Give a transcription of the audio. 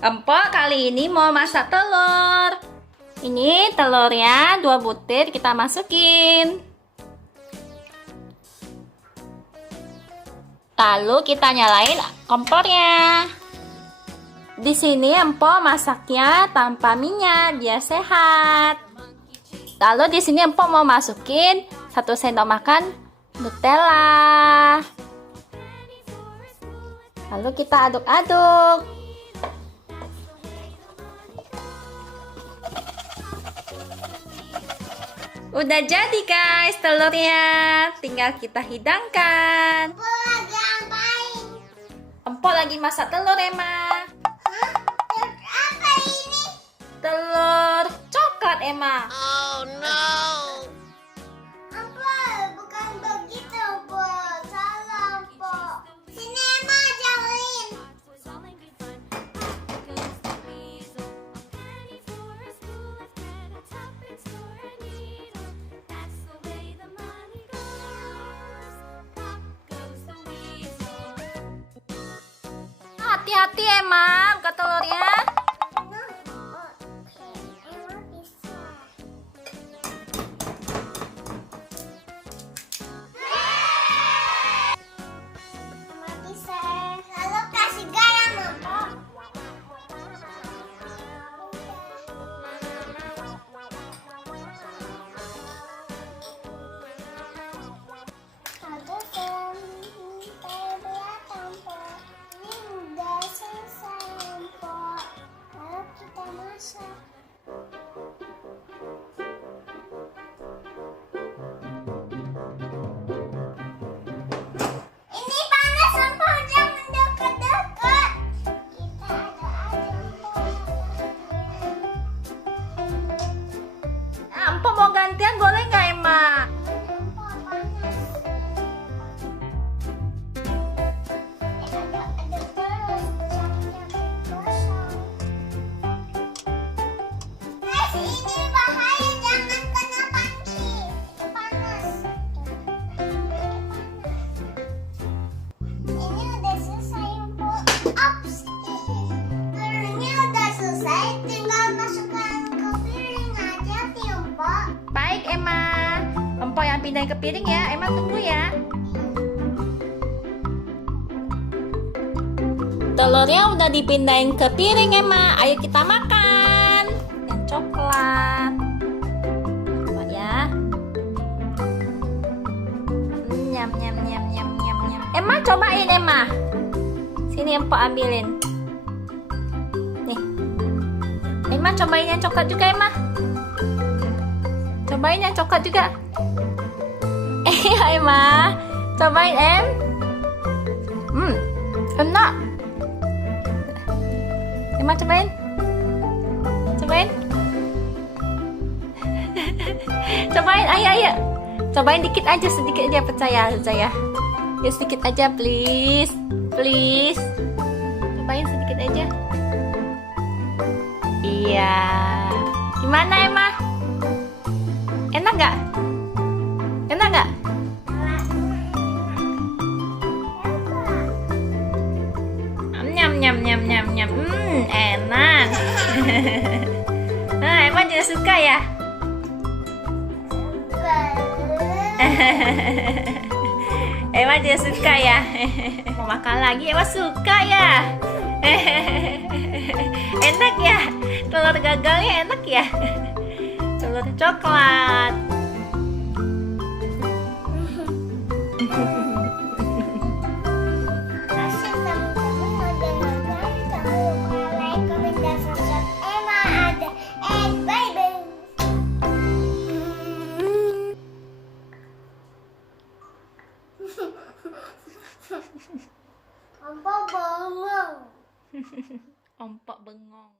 Empok kali ini mau masak telur. Ini telurnya 2 butir kita masukin. Lalu kita nyalain kompornya. Di sini empok masaknya tanpa minyak biar sehat. Lalu di sini empok mau masukin 1 sendok makan Nutella. Lalu kita aduk-aduk. Udah jadi guys telurnya, tinggal kita hidangkan. Empok lagi ngapain? Empok lagi masak telur Emma. Hah? Telur apa ini? Telur coklat Emma. Oh no. Empok, bukan begitu Empok. Salah Empok. Sini Emma ajarin. Hati-hati Emma, buka telurnya. Lalu kasih garam Empok. Ini udah selesai Empok. Lalu kita masak. Ini panas Empok, jangan dekat-dekat. Kita aduk-aduk Empok. Empok mau gantian boleh nggak Emma? Empok panas. Aduk-aduk terus sampai gosong. Guys, ini bahaya, jangan kena panci. Itu panas. Ini udah selesai Empok. Ups. Telurnya udah selesai, tinggal masukkan ke piring aja Empok. Baik Emma. Empok yang pindahin ke piring ya. Emma tunggu ya. Telurnya udah dipindahin ke piring Emma. Ayo kita makan. Yang coklat. Coba ya. Nyam nyam nyam nyam nyam nyam. Emma cobain Emma. Sini Empok ambilin. Nih. Emma cobain yang coklat juga Emma. Cobain yang coklat juga. Ya Emma. Cobain Em. Enak. Emma cobain. Cobain. Cobain, ayo. Cobain dikit aja, sedikit aja, percaya. Ya sedikit aja, please. Please. Cobain sedikit aja. Iya. Gimana Emma? Enak nggak? Enak nggak? Nyam nyam nyam nyam nyam. Enak. Nah, Emma juga suka ya? Emma juga suka ya? Mau makan lagi Emma suka ya? Enak ya? Telur gagalnya enak ya? Telur coklat. Asik teman-teman, udah nonton, jangan lupa like, comment, dan subscribe. Emma ada, and bye-bye. Empok bengong. Ompok bengong.